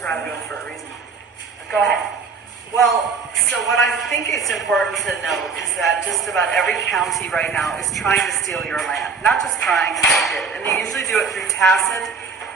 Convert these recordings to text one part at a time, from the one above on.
brought it over for a reason. Go ahead. Well, so what I think is important to note is that just about every county right now is trying to steal your land. Not just trying, they did. And they usually do it through tacit,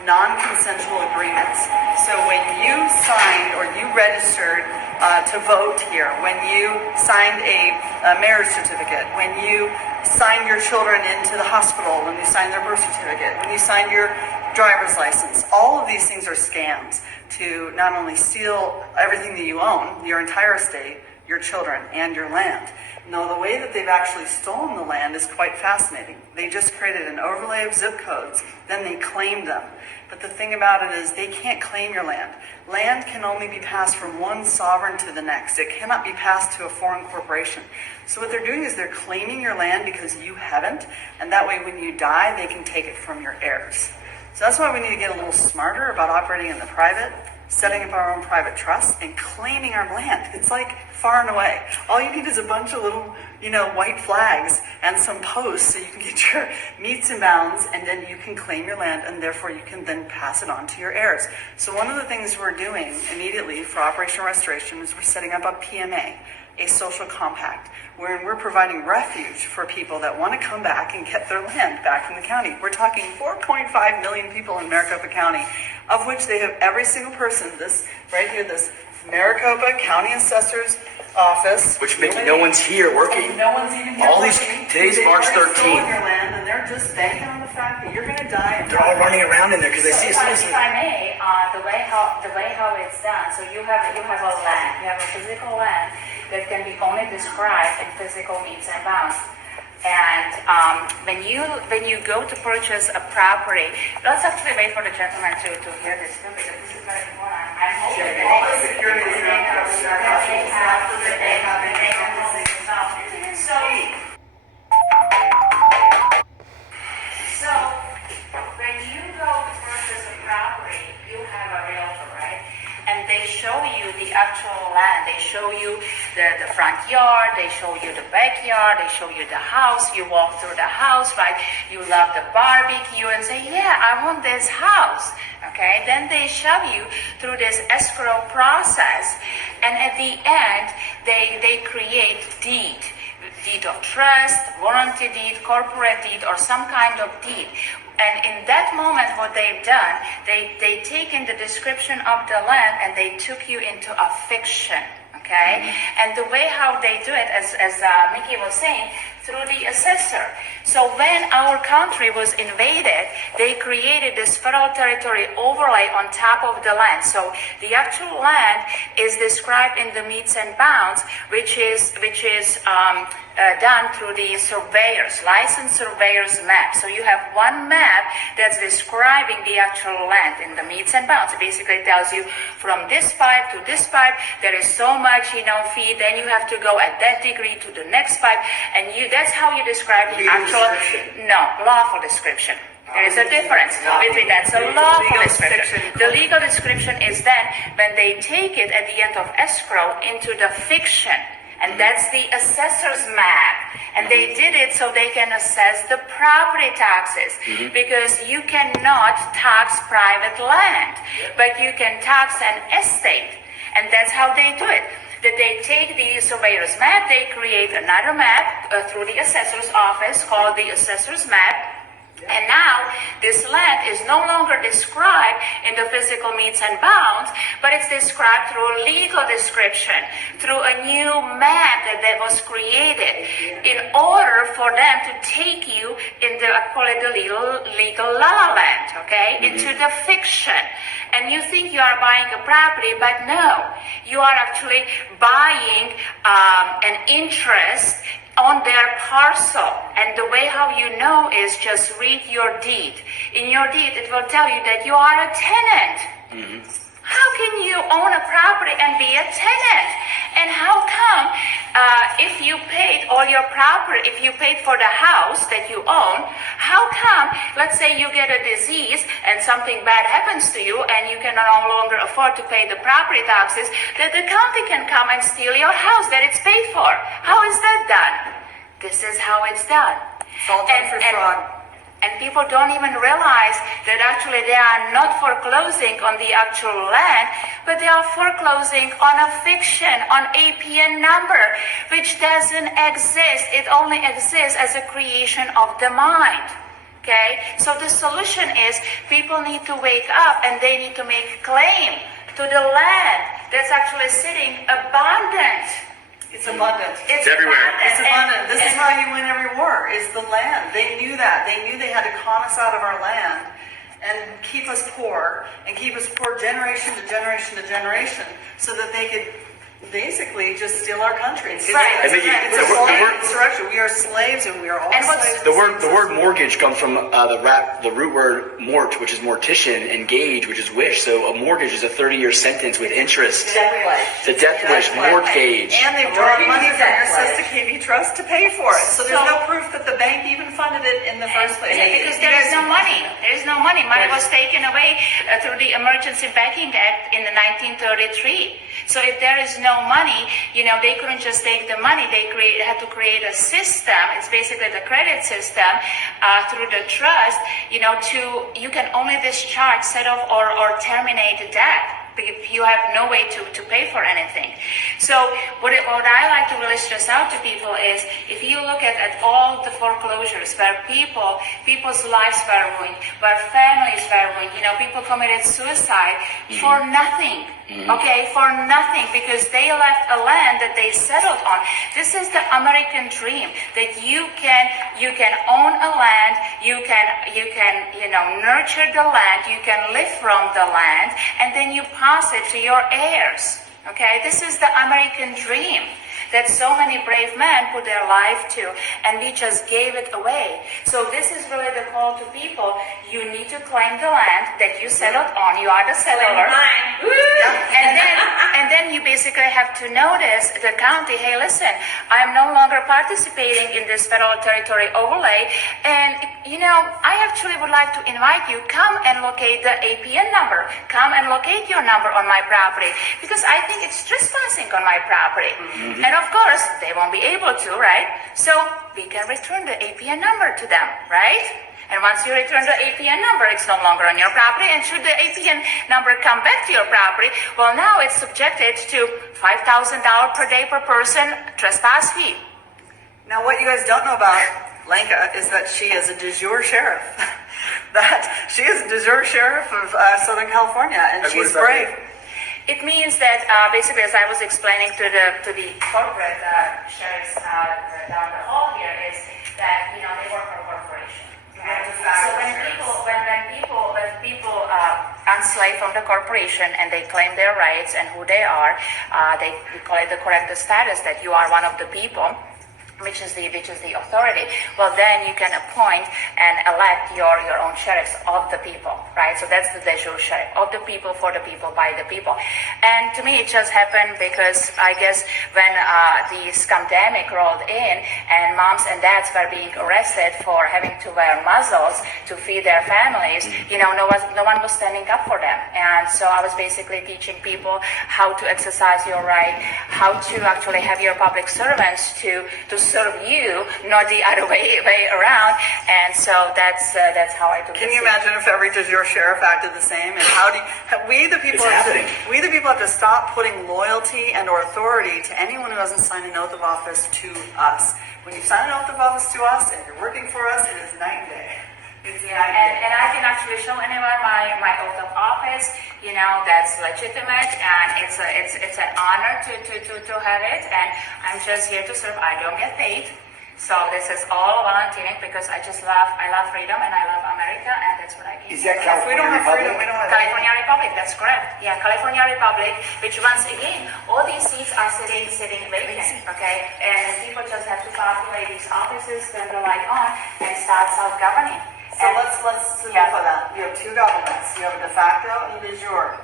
non-consensual agreements. So when you signed or you registered to vote here, when you signed a marriage certificate, when you signed your children into the hospital, when you signed their birth certificate, when you signed your driver's license, all of these things are scams to not only steal everything that you own, your entire estate, your children, and your land. No, the way that they've actually stolen the land is quite fascinating. They just created an overlay of zip codes, then they claimed them. But the thing about it is they can't claim your land. Land can only be passed from one sovereign to the next. It cannot be passed to a foreign corporation. So what they're doing is they're claiming your land because you haven't, and that way when you die, they can take it from your heirs. So that's why we need to get a little smarter about operating in the private, setting up our own private trust, and claiming our land. It's like far and away. All you need is a bunch of little, white flags and some posts so you can get your meets and bounds, and then you can claim your land, and therefore you can then pass it on to your heirs. So one of the things we're doing immediately for Operation Restoration is we're setting up a PMA, a social compact, wherein we're providing refuge for people that want to come back and get their land back from the county. We're talking 4.5 million people in Maricopa County, of which they have every single person, this right here, this Maricopa County Assessor's Office. Which means no one's here working. No one's even here All these, working. today's They've March already 13th. stolen your land, and they're just banking on the fact that you're going to die. And They're all running around in there because they see If us. I may, the way how it's done. So you have a land, you have a physical land that can be only described in physical means and bounds. And when you go to purchase a property, let's actually wait for the gentleman to hear this too, because this is very important. I'm hoping that they have the So when you go to purchase a property, you have a realtor, right? And they show you the actual land. They show you the front yard, they show you the backyard, they show you the house. You walk through the house, right? You love the barbecue and say, yeah, I want this house. Okay, then they shove you through this escrow process. And at the end, they create deed of trust, warranty deed, corporate deed, or some kind of deed. And in that moment, what they've done, they taken the description of the land and they took you into a fiction, okay? Mm-hmm. And the way how they do it, as Mickey was saying, through the assessor. So when our country was invaded, they created this federal territory overlay on top of the land. So the actual land is described in the meets and bounds, which is done through the licensed surveyor's map. So you have one map that's describing the actual land in the meets and bounds. It basically tells you from this pipe to this pipe, there is so much, feet, then you have to go at that degree to the next pipe, and that's how you describe the actual, lawful description. There is a difference between that. So lawful description. The legal description is then when they take it at the end of escrow into the fiction. And that's the assessor's map. And they did it so they can assess the property taxes. Mm-hmm. Because you cannot tax private land, but you can tax an estate. And that's how they do it. That they take the surveyor's map, they create another map through the assessor's office called the assessor's map. And now this land is no longer described in the physical means and bounds, but it's described through a legal description, through a new map that was created in order for them to take you in the, I call it the legal la-la land, okay, into the fiction. And you think you are buying a property, but no, you are actually buying an interest on their parcel. And the way how you know is just read your deed. In your deed, it will tell you that you are a tenant. Mm-hmm. How can you own a property and be a tenant? And how come if you paid all your property, if you paid for the house that you own, how come, let's say you get a disease and something bad happens to you and you can no longer afford to pay the property taxes, that the county can come and steal your house that it's paid for? How is that done? This is how it's done. It's all done for fraud. And people don't even realize that actually they are not foreclosing on the actual land, but they are foreclosing on a fiction, on APN number, which doesn't exist. It only exists as a creation of the mind. Okay? So the solution is people need to wake up and they need to make claim to the land that's actually sitting abundant. It's abundant. It's everywhere. It's abundant. This is how you win every war, is the land. They knew that. They knew they had to con us out of our land and keep us poor, and keep us poor generation to generation to generation, so that they could basically just steal our country. It's Right. a The word- insurrection. We are slaves, and we are all And what's- slaves. The word mortgage comes from the root word mort, which is mortician, and gauge, which is wish. So a mortgage is a 30-year sentence with interest. Death It's a death wish, mortgage. And they've drawn money from your KV Trust to pay for it. So there's no proof that the bank even funded it in the first place. Yeah, because there is no money. There is no money. Money was taken away through the Emergency Banking Act in the 1933. So if there is no money, they couldn't just take the money. They had to create a system. It's basically the credit system through the trust. You can only discharge, set off, or terminate the debt. You have no way to pay for anything. So what I like to really stress out to people is, if you look at all the foreclosures where people's lives were ruined, where families were ruined, people committed suicide for nothing. Okay, for nothing, because they left a land that they settled on. This is the American dream, that you can own a land, you can nurture the land, you can live from the land, and then you pass it to your heirs. Okay, this is the American dream that so many brave men put their life to, and we just gave it away. So this is really the call to people. You need to claim the land that you settled on. You are the settler. And then you basically have to notice the county, hey, listen, I'm no longer participating in this federal territory overlay, and I actually would like to invite you, come and locate the APN number. Come and locate your number on my property, because I think it's trespassing on my property. And of course, they won't be able to, right? So we can return the APN number to them, right? And once you return the APN number, it's no longer on your property. And should the APN number come back to your property, well, now it's subjected to $5,000 per day per person trespass fee. Now, what you guys don't know about Lenka is that she is a de jure sheriff. That she is a de jure sheriff of Southern California, and she's brave. It means that basically, as I was explaining to the corporate sheriffs down the hall here, is that they work for a corporation. Right? So when people unslave from the corporation and they claim their rights and who they are, we call it the corrective status, that you are one of the people, which is the authority. Well, then you can appoint and elect your own sheriffs of the people, right? So that's the de jure sheriff, of the people, for the people, by the people. And to me, it just happened because I guess when the scamdemic rolled in and moms and dads were being arrested for having to wear muzzles to feed their families, no one was standing up for them. And so I was basically teaching people how to exercise your right, how to actually have your public servants to serve you, not the other way around. And so that's how I do it. Can you imagine if every de jure sheriff acted the same? And how do we the people have to stop putting loyalty and or authority to anyone who doesn't sign an oath of office to us. When you sign an oath of office to us and you're working for us, it is night and day. And I can actually show anyone my oath of office, that's legitimate, and it's an honor to have it, and I'm just here to serve. I don't get paid. So this is all volunteering because I love freedom and I love America, and that's what I do. Is that If we don't California have freedom, Republic? we don't have California Republic, that's correct. Yeah, California Republic, which once again, all these seats are sitting vacant, okay? And people just have to populate these offices, turn the light on, and start self-governing. So let's simplify that. You have two governments. You have a de facto and a de jure.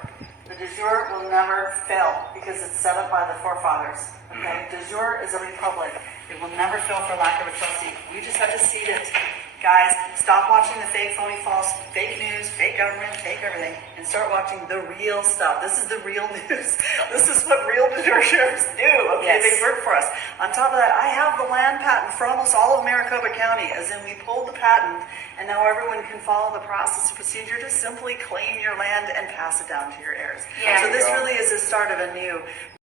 The de jure will never fail because it's set up by the forefathers. Okay? De jure is a republic. It will never fail for lack of a trustee. We just have to seat it. Guys, stop watching the fake, phony, false, fake news, fake government, fake everything, and start watching the real stuff. This is the real news. This is what real sheriffs do. Okay, Yes. they work for us. On top of that, I have the land patent for almost all of Maricopa County, as in we pulled the patent, and now everyone can follow the process and procedure to simply claim your land and pass it down to your heirs. Yeah. So this really is the start of a new